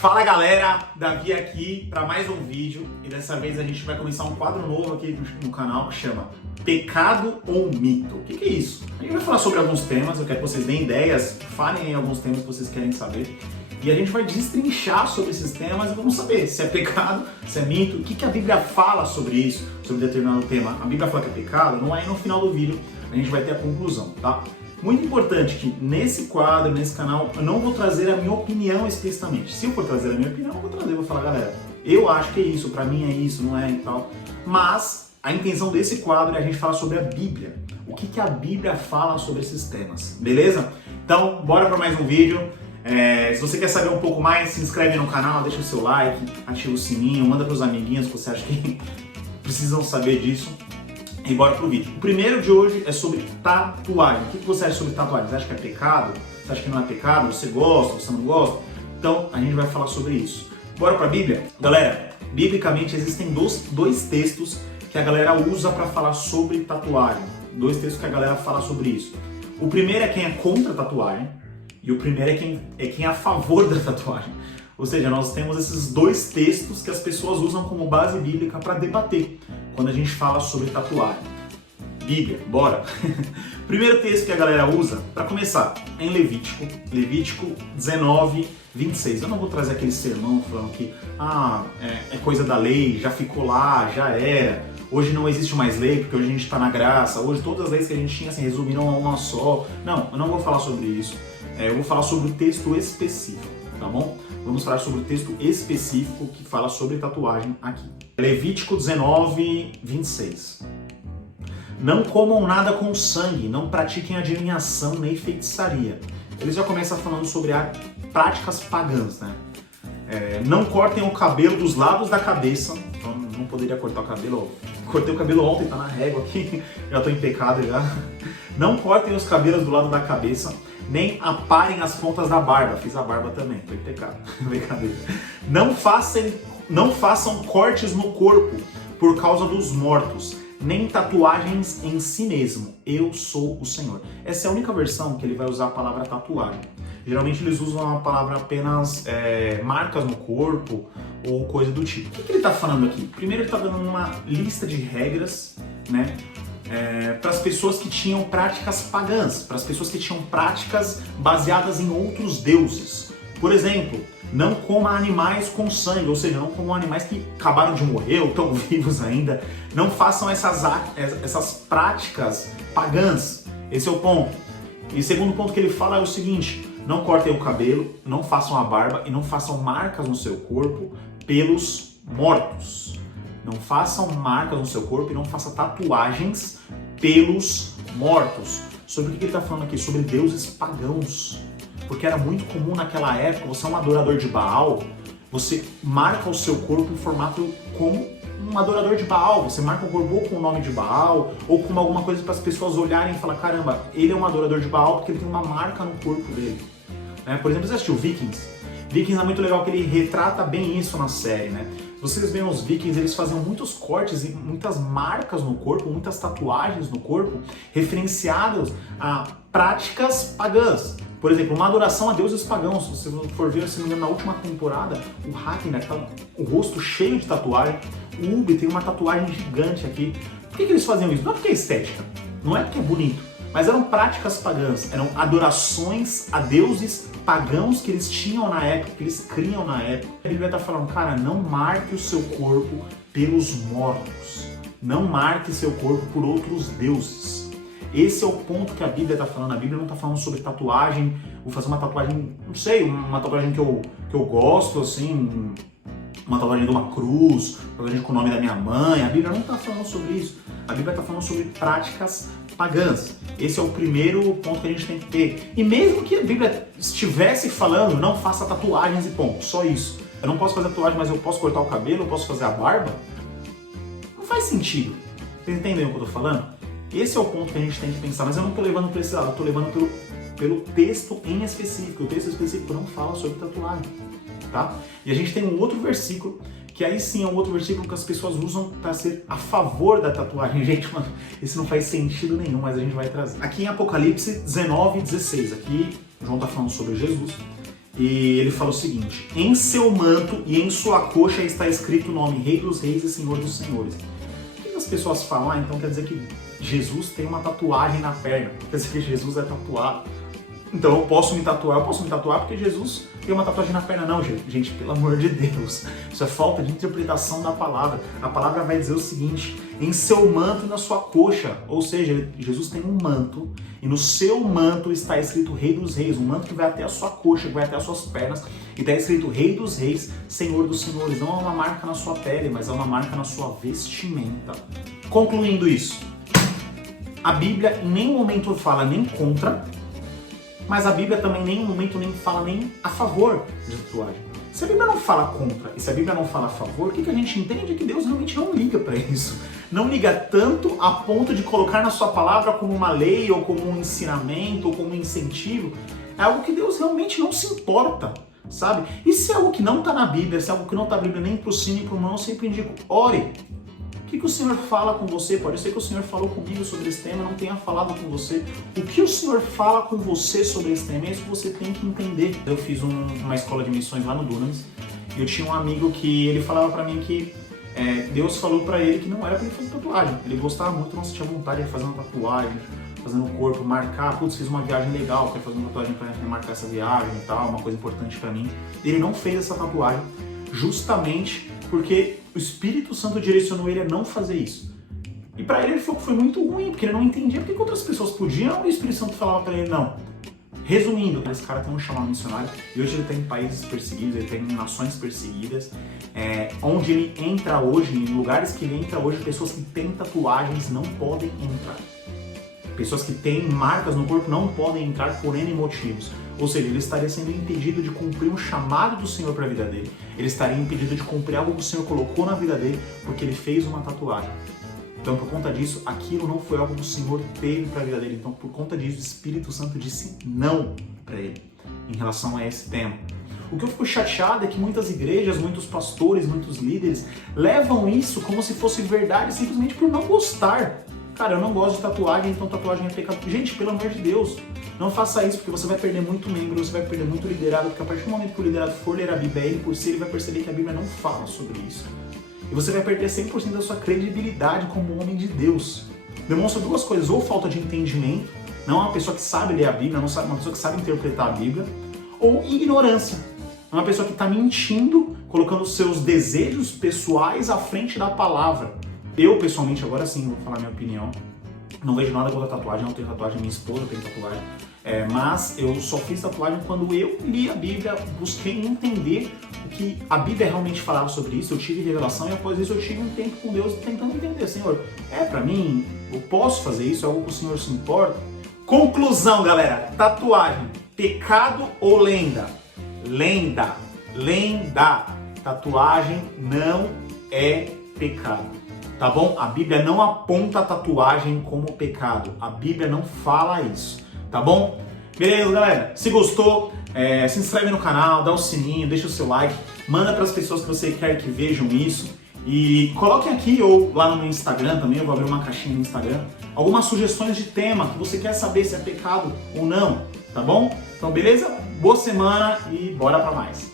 Fala galera, Davi aqui para mais um vídeo e dessa vez a gente vai começar um quadro novo aqui no canal que chama Pecado ou Mito. O que é isso? A gente vai falar sobre alguns temas, eu quero que vocês deem ideias, falem aí alguns temas que vocês querem saber e a gente vai destrinchar sobre esses temas e vamos saber se é pecado, se é mito, o que a Bíblia fala sobre isso, sobre determinado tema. A Bíblia fala que é pecado, não é? No final do vídeo a gente vai ter a conclusão, tá? Muito importante que nesse quadro, nesse canal, eu não vou trazer a minha opinião explicitamente. Se eu for trazer a minha opinião, eu vou falar, galera, eu acho que é isso, pra mim é isso, não é e tal. Mas a intenção desse quadro é a gente falar sobre a Bíblia. O que a Bíblia fala sobre esses temas, beleza? Então, bora para mais um vídeo. Se você quer saber um pouco mais, se inscreve no canal, deixa o seu like, ativa o sininho, manda pros amiguinhos que você acha que precisam saber disso. E bora pro vídeo. O primeiro de hoje é sobre tatuagem. O que você acha sobre tatuagem? Você acha que é pecado? Você acha que não é pecado? Você gosta? Você não gosta? Então, a gente vai falar sobre isso. Bora pra Bíblia? Galera, biblicamente existem dois textos que a galera usa para falar sobre tatuagem. Dois textos que a galera fala sobre isso. O primeiro é quem é contra a tatuagem e o primeiro é quem é a favor da tatuagem. Ou seja, nós temos esses dois textos que as pessoas usam como base bíblica para debater quando a gente fala sobre tatuagem. Bíblia, bora! Primeiro texto que a galera usa, para começar, é em Levítico 19, 26. Eu não vou trazer aquele sermão falando que é coisa da lei, já ficou lá, já era. Hoje não existe mais lei, porque hoje a gente está na graça. Hoje todas as leis que a gente tinha se resumiram a uma só. Não, eu não vou falar sobre isso. Eu vou falar sobre o texto específico, tá bom? Vamos falar sobre o texto específico que fala sobre tatuagem aqui. Levítico 19, 26. Não comam nada com sangue, não pratiquem adivinhação nem feitiçaria. Eles já começam falando sobre práticas pagãs, né? Não cortem o cabelo dos lados da cabeça. Então, não poderia cortar o cabelo. Cortei o cabelo ontem, tá na régua aqui. Já tô em pecado já. Não cortem os cabelos do lado da cabeça. Nem aparem as pontas da barba. Fiz a barba também, tô em pecado. Brincadeira. Não façam cortes no corpo por causa dos mortos, nem tatuagens em si mesmo. Eu sou o Senhor. Essa é a única versão que ele vai usar a palavra tatuagem. Geralmente eles usam a palavra apenas marcas no corpo ou coisa do tipo. O que ele está falando aqui? Primeiro ele está dando uma lista de regras, né? Para as pessoas que tinham práticas pagãs, para as pessoas que tinham práticas baseadas em outros deuses. Por exemplo, não coma animais com sangue, ou seja, não comam animais que acabaram de morrer ou estão vivos ainda. Não façam essas práticas pagãs. Esse é o ponto. E o segundo ponto que ele fala é o seguinte: não cortem o cabelo, não façam a barba e não façam marcas no seu corpo pelos mortos. Não façam marcas no seu corpo e não façam tatuagens pelos mortos. Sobre o que ele está falando aqui? Sobre deuses pagãos. Porque era muito comum naquela época, você é um adorador de Baal, você marca o seu corpo em formato como um adorador de Baal. Você marca o corpo ou com o nome de Baal, ou com alguma coisa para as pessoas olharem e falar, caramba, ele é um adorador de Baal porque ele tem uma marca no corpo dele. Por exemplo, você assistiu Vikings? Vikings é muito legal que ele retrata bem isso na série, né? Vocês veem os Vikings, eles faziam muitos cortes e muitas marcas no corpo, muitas tatuagens no corpo, referenciadas a práticas pagãs. Por exemplo, uma adoração a deuses pagãos. Se você for ver, se não me engano, na última temporada, o Ragnar tá com o rosto cheio de tatuagem, o Ubi tem uma tatuagem gigante aqui. Por que eles faziam isso? Não é porque é estética, não é porque é bonito, mas eram práticas pagãs, eram adorações a deuses pagãos que eles tinham na época, que eles criam na época. A Bíblia está falando, cara, não marque o seu corpo pelos mortos, não marque seu corpo por outros deuses. Esse é o ponto que a Bíblia está falando. A Bíblia não está falando sobre tatuagem, vou fazer uma tatuagem, não sei, uma tatuagem que eu gosto, assim, uma tatuagem de uma cruz, uma tatuagem com o nome da minha mãe. A Bíblia não está falando sobre isso. A Bíblia está falando sobre práticas pagãs. Esse é o primeiro ponto que a gente tem que ter. E mesmo que a Bíblia estivesse falando, não faça tatuagens e ponto, só isso. Eu não posso fazer tatuagem, mas eu posso cortar o cabelo, eu posso fazer a barba. Não faz sentido. Vocês entendem o que eu estou falando? Esse é o ponto que a gente tem que pensar, mas eu não estou levando para esse lado, eu estou levando pelo texto em específico. O texto específico não fala sobre tatuagem, tá? E a gente tem um outro versículo, que aí sim é um outro versículo que as pessoas usam para ser a favor da tatuagem. Gente, mano, isso não faz sentido nenhum, mas a gente vai trazer. Aqui em Apocalipse 19, 16, aqui João está falando sobre Jesus, e ele fala o seguinte: em seu manto e em sua coxa está escrito o nome Rei dos Reis e Senhor dos Senhores. O que as pessoas falam? Ah, então quer dizer que Jesus tem uma tatuagem na perna, quer dizer que Jesus é tatuado. Então eu posso me tatuar porque Jesus tem uma tatuagem na perna. Não, gente, pelo amor de Deus. Isso é falta de interpretação da palavra. A palavra vai dizer o seguinte: em seu manto e na sua coxa. Ou seja, Jesus tem um manto e no seu manto está escrito Rei dos Reis. Um manto que vai até a sua coxa, que vai até as suas pernas. E está escrito Rei dos Reis, Senhor dos Senhores. Não é uma marca na sua pele, mas é uma marca na sua vestimenta. Concluindo isso, a Bíblia em nenhum momento fala nem contra, mas a Bíblia também em nenhum momento nem fala nem a favor de tatuagem. Se a Bíblia não fala contra e se a Bíblia não fala a favor, o que a gente entende é que Deus realmente não liga para isso. Não liga tanto a ponto de colocar na sua palavra como uma lei, ou como um ensinamento, ou como um incentivo. É algo que Deus realmente não se importa, sabe? E se é algo que não está na Bíblia, se é algo que não está na Bíblia nem para o sim nem para o não, eu sempre indico, ore. O que o Senhor fala com você? Pode ser que o Senhor falou comigo sobre esse tema, não tenha falado com você. O que o Senhor fala com você sobre esse tema? É isso que você tem que entender. Eu fiz uma escola de missões lá no Dunamis e eu tinha um amigo que ele falava pra mim que Deus falou pra ele que não era pra ele fazer tatuagem. Ele gostava muito, nossa, tinha vontade de fazer uma tatuagem, fazer no corpo, marcar, putz, fiz uma viagem legal, quero fazer uma tatuagem pra remarcar essa viagem e tal, uma coisa importante pra mim. Ele não fez essa tatuagem justamente porque o Espírito Santo direcionou ele a não fazer isso. E pra ele foi muito ruim, porque ele não entendia porque que outras pessoas podiam e o Espírito Santo falava pra ele não. Resumindo, esse cara tem um chamado missionário e hoje ele está em países perseguidos, ele está em nações perseguidas, onde ele entra hoje, em lugares que ele entra hoje, pessoas que têm tatuagens não podem entrar. Pessoas que têm marcas no corpo não podem entrar por N motivos. Ou seja, ele estaria sendo impedido de cumprir um chamado do Senhor para a vida dele. Ele estaria impedido de cumprir algo que o Senhor colocou na vida dele porque ele fez uma tatuagem. Então, por conta disso, aquilo não foi algo que o Senhor teve para a vida dele. Então, por conta disso, o Espírito Santo disse não para ele em relação a esse tema. O que eu fico chateado é que muitas igrejas, muitos pastores, muitos líderes levam isso como se fosse verdade simplesmente por não gostar. Cara, eu não gosto de tatuagem, então tatuagem é pecado. Gente, pelo amor de Deus, não faça isso, porque você vai perder muito membro, você vai perder muito liderado, porque a partir do momento que o liderado for ler a Bíblia, ele por si, ele vai perceber que a Bíblia não fala sobre isso. E você vai perder 100% da sua credibilidade como homem de Deus. Demonstra duas coisas, ou falta de entendimento, não é uma pessoa que sabe ler a Bíblia, não é uma pessoa que sabe interpretar a Bíblia, ou ignorância. É uma pessoa que está mentindo, colocando seus desejos pessoais à frente da palavra. Eu, pessoalmente, agora sim, vou falar minha opinião, não vejo nada contra tatuagem, não tenho tatuagem, minha esposa tem tatuagem, mas eu só fiz tatuagem quando eu li a Bíblia, busquei entender o que a Bíblia realmente falava sobre isso, eu tive revelação e após isso eu tive um tempo com Deus tentando entender, Senhor, pra mim, eu posso fazer isso, é algo que o Senhor se importa? Conclusão, galera, tatuagem, pecado ou lenda? Lenda, lenda, tatuagem não é pecado. Tá bom? A Bíblia não aponta a tatuagem como pecado. A Bíblia não fala isso. Tá bom? Beleza, galera? Se gostou, se inscreve no canal, dá o sininho, deixa o seu like, manda para as pessoas que você quer que vejam isso. E coloquem aqui ou lá no meu Instagram também, eu vou abrir uma caixinha no Instagram, algumas sugestões de tema que você quer saber se é pecado ou não. Tá bom? Então, beleza? Boa semana e bora para mais.